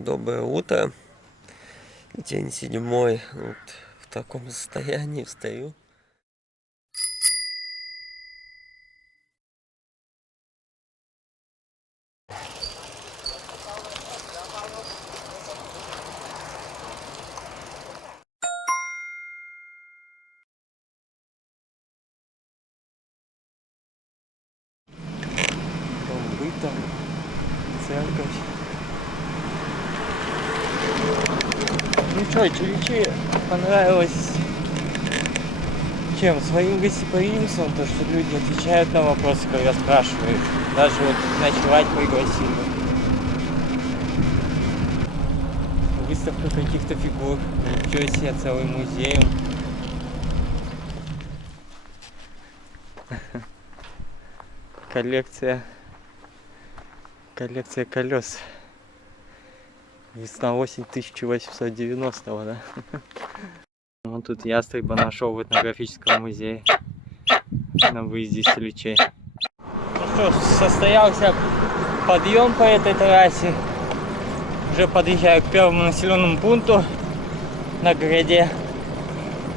Доброе утро. День 7. Вот в таком состоянии встаю. Дом быта, церковь. Ну что, Чуличи понравилось чем? Своим гостеприимством, то что люди отвечают на вопросы, когда спрашивают. Даже вот ночевать пригласили. Выставка каких-то фигур. Ничего себе, целый музей. Коллекция колес. Весна-осень 1890-го, да? Вот тут ястреба нашел в этнографическом музее на выезде из Чуличей. Ну что ж, состоялся подъем по этой трассе. Уже подъезжаю к первому населенному пункту на гряде.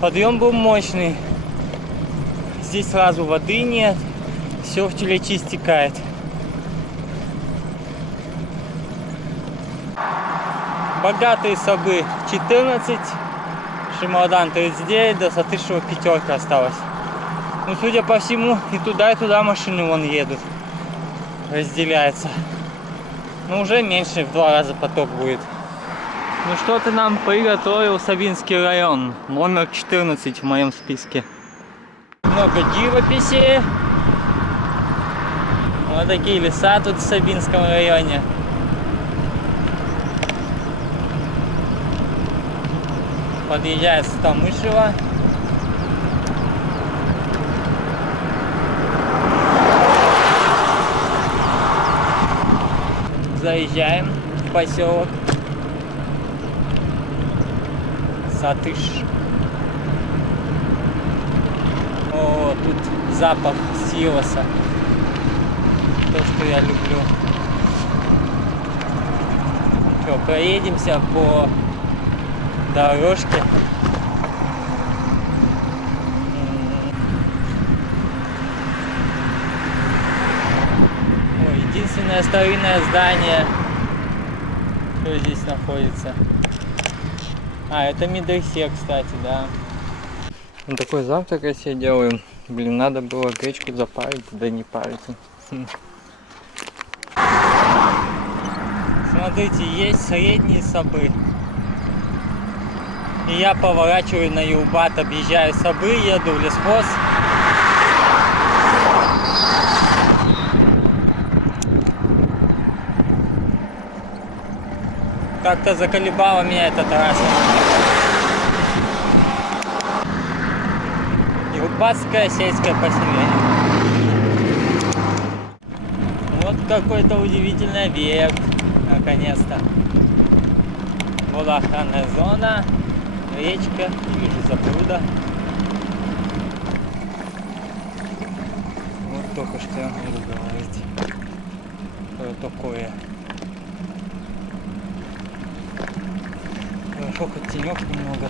Подъем был мощный. Здесь сразу воды нет. Все в Чуличи стекает. Богатые собы 14, Шималдан 39, до Сатышева 5 осталось. Ну, судя по всему, и туда машины вон едут. Разделяется. Но уже меньше, в 2 раза поток будет. Ну что ты нам приготовил, Сабинский район, номер 14 в моем списке. Много живописи. Вот такие леса тут в Сабинском районе. Подъезжает Стамышево. Заезжаем в поселок Сатыш. О, тут запах силоса. То, что я люблю. Что, проедемся по дорожке. Ой, единственное старинное здание, что здесь находится. А, это медресе, кстати, да. Вот такой завтрак я себе делаю. Блин, надо было гречку запарить, да не париться. Смотрите, есть средние собы. И я поворачиваю на Юлбат, объезжаю собы, еду в лесхоз. Как-то заколебала меня эта трасса. Юлбатское сельское поселение. Вот какой-то удивительный объект, наконец-то. Водоохранная зона. Речка, не вижу запруда. Вот только что я могу говорить про такое. Хорошо, хоть тенек немного.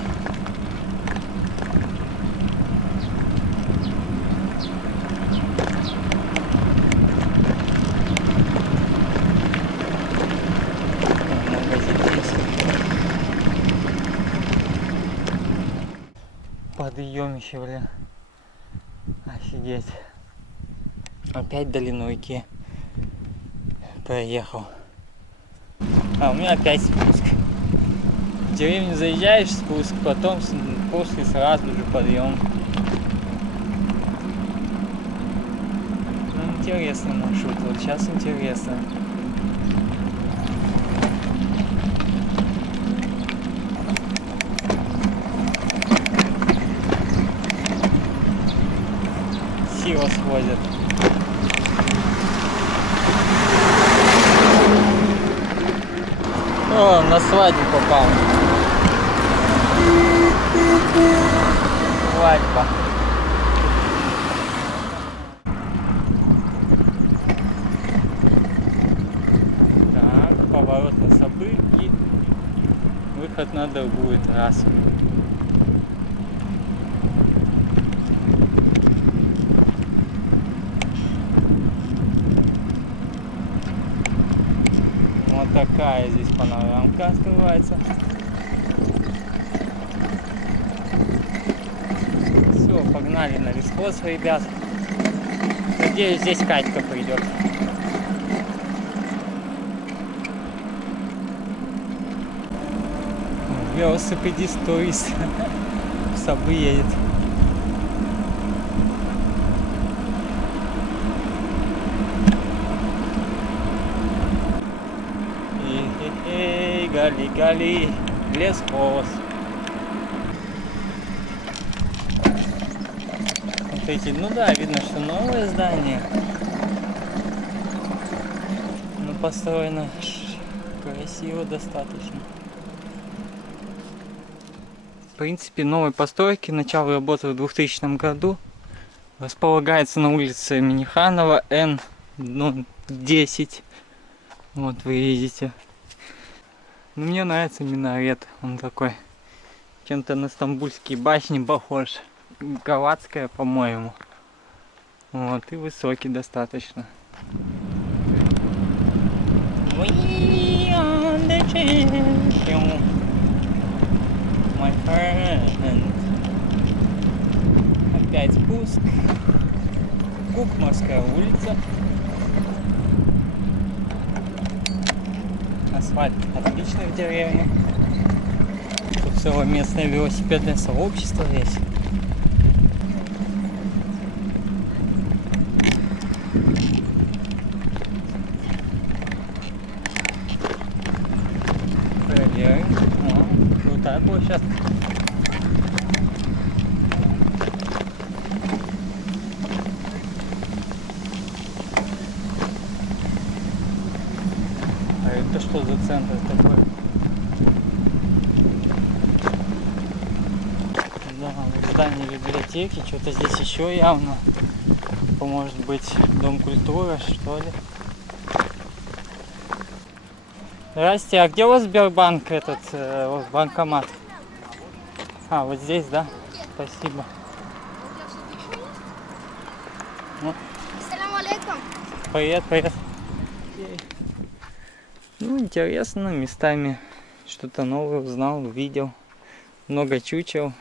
Подъемище, бля. Офигеть. Опять долинойки. Проехал. А у меня опять спуск. В деревню заезжаешь, спуск, потом после сразу же подъем. Ну, интересный маршрут. Вот сейчас интересно. Сила сводит. О, на свадьбу попал. Свадьба. Так, поворот на Собы. и выход на другую трассу. Вот такая здесь панорамка открывается. Все, погнали на лесхоз, ребят. Надеюсь, здесь Катька придет. Велосипедист, турист. В Сабы едет. Эй, гали-гали, лесхоз. Смотрите, ну да, видно, что новое здание. Но построено красиво достаточно. В принципе, новой постройки, начало работы в 2000 году. Располагается на улице Миниханова, Н10. Вот вы видите. Но мне нравится минарет. Он такой, чем-то на стамбульские башни похож. Галатская, по-моему. Вот, и высокий достаточно. We are the champion, my friend. Опять спуск. Кукмарская улица. Асфальт отличный в деревне. Тут целое местное велосипедное сообщество есть. Проверим. О, крутая площадка. А это что за центр такой? Да, здание библиотеки, что-то здесь еще явно. Может быть, дом культуры, что ли? Здрасте, а где у вас Сбербанк, этот банкомат? А, вот здесь, да? Спасибо. Ассаламу алейкум. Привет, привет. Ну, интересно, местами что-то новое узнал, увидел. Много чучел,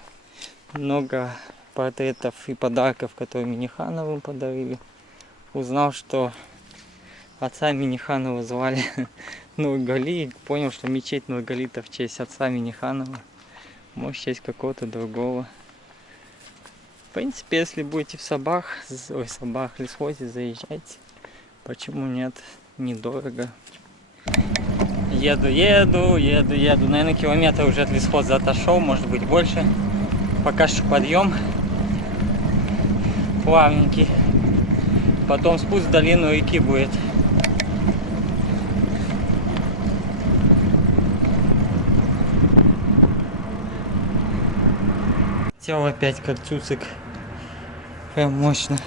много портретов и подарков, которые Минихановым подарили. Узнал, что отца Миниханова звали Нургали. Понял, что мечеть Нургалита в честь отца Миниханова. Может, в честь какого-то другого. В принципе, если будете в Сабах, лесхозе, заезжайте. Почему нет? Недорого. Еду. Наверное, километр уже от лесхоза отошел, может быть больше. Пока что подъем плавненький. Потом спуск в долину реки будет. Тело опять как цуцик. Прям мощно.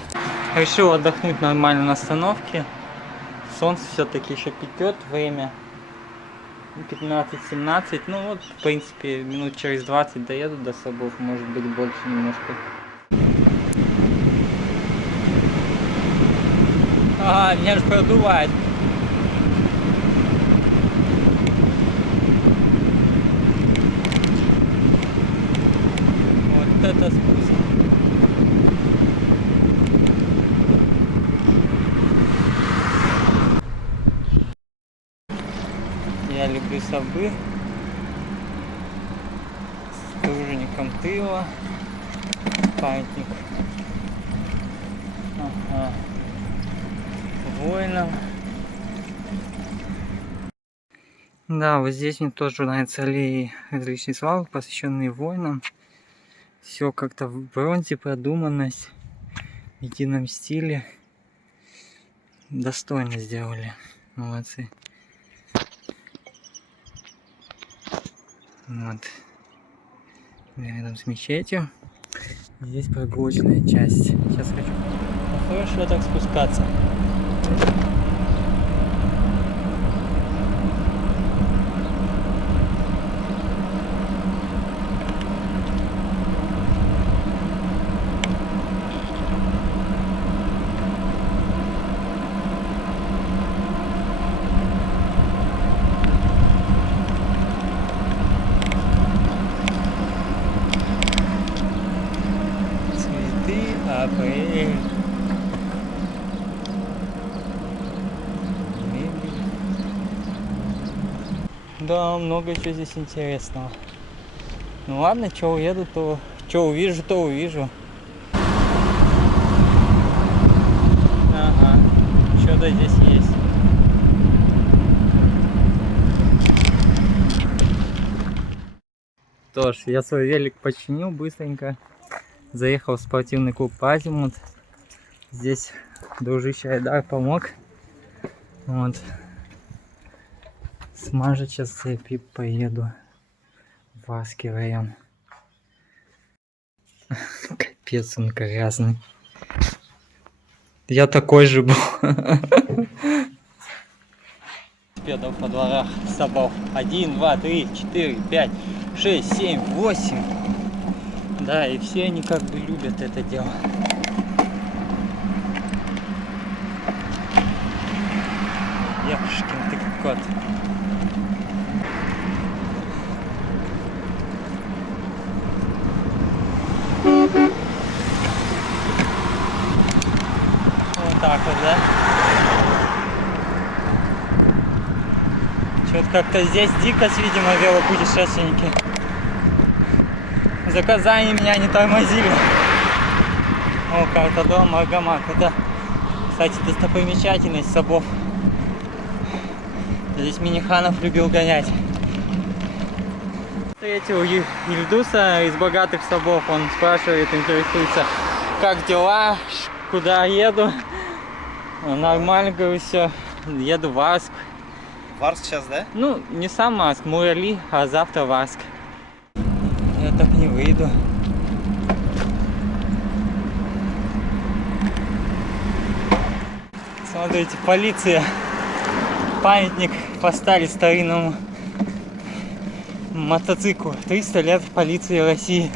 Решил отдохнуть нормально на остановке. Солнце все-таки еще пекет. Время 15-17. Ну вот, в принципе, минут через 20 доеду до Сабов. Может быть, больше немножко. Ага, меня же продувает. Вот это спуск. Я люблю Сабы. С тружеником тыла. Памятник. Ага. Воинам. Да, вот здесь мне тоже нравятся аллеи различной славы, посвященные воинам. Все как-то в бронзе, продуманность, в едином стиле. Достойно сделали. Молодцы. Вот. Рядом с мечетью. Здесь прогулочная часть. Сейчас хочу. Хорошо так спускаться. Да, много чего здесь интересного. Ну ладно, что уеду, то что увижу, то увижу. Ага, что-то здесь есть. Тоже, я свой велик починил быстренько. Заехал в спортивный клуб Азимут. Здесь дружище Айдар помог. Вот. Смажу сейчас цепи, поеду в Варский район. Капец, он грязный. Я такой же был. Велосипедов во дворах собак. 1, 2, 3, 4, 5, 6, 7, 8. Да, и все они как бы любят это дело. Епшкин ты кот. Вот так вот, да? Что-то как-то здесь дикость, видимо, велопутешественники. За Казани меня не тормозили. О, карта дома, Аргамак. Это, кстати, достопримечательность Собов. Здесь Миниханов любил гонять. Встретил Ильдуса из богатых Собов. Он спрашивает, интересуется, как дела, куда еду. Нормально, говорю, все. Еду в Арск. В Арск сейчас, да? Ну, не сам Арск, Мурали, а завтра в Арск. Я так не выйду. Смотрите, полиция. Памятник поставили старинному мотоциклу. 300 лет полиции России.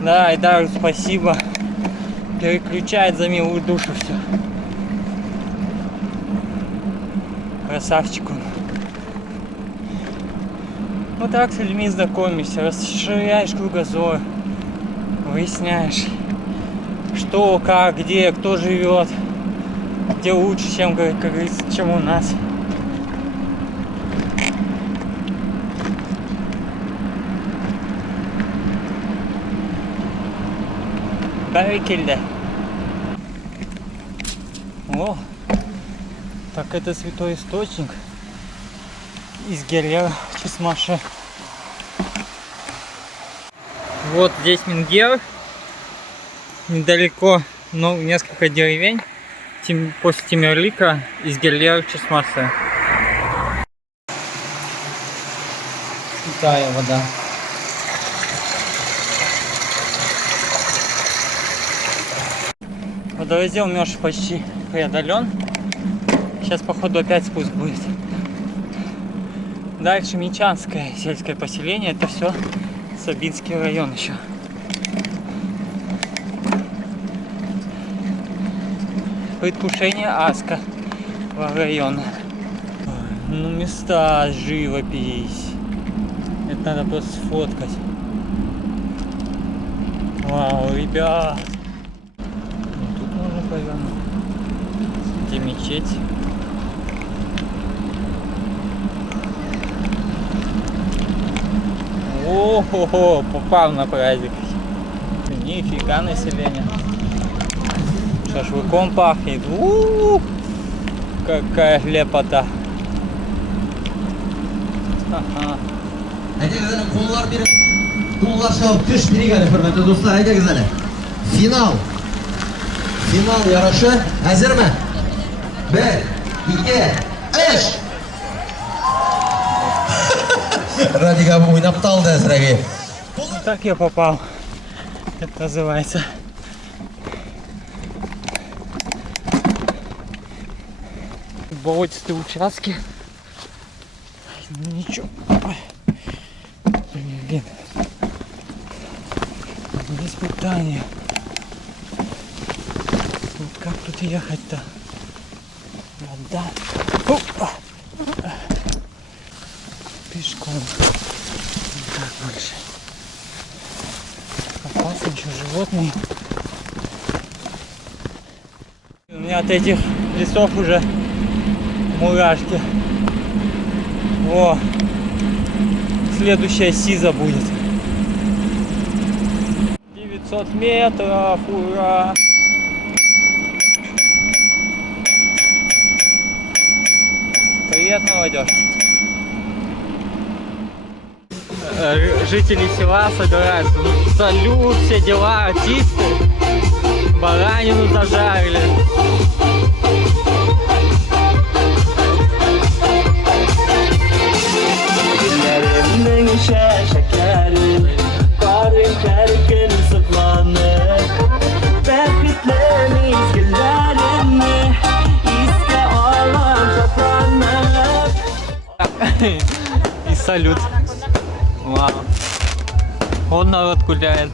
Да, Айдару спасибо. Переключает за милую душу все. Красавчик он. Ну так с людьми знакомишься, расширяешь кругозор, выясняешь, что, как, где, кто живет, где лучше, чем, как говорится, чем у нас. Барикельда. О, так это святой источник из Гелера Чесмаша. Вот здесь Мингер, недалеко, но несколько деревень после Темерлика из Гелера Чесмаша. Тая вода. Водораздел Мёрш почти преодолен. Сейчас, походу, опять спуск будет. Дальше Мечанское сельское поселение. Это все Сабинский район еще. Предвкушение Аска района. Ну, места, живопись. Это надо просто сфоткать. Вау, ребят. Тут можно повернуть. Где мечеть? О-хо-хо, попал на праздник. Нифига население. Шашлыком пахнет. Какая лепота. Ага. Final yarışı hazır mı? 1, 2, 3. Радига ойнап талды әзірәге. Так я попал. Это называется. Болотистые участки. Ну ничего. Блин. Испытание. Вот как тут ехать-то? Вода. Опа. Пешком. Так больше. Опасно еще животные. У меня от этих лесов уже Мурашки. О, следующая Сиза будет. 900 метров, ура! Привет, молодежь! Жители села собираются. Салют, все дела, артисты. Баранину зажарили. И салют. Вау. Он народ гуляет.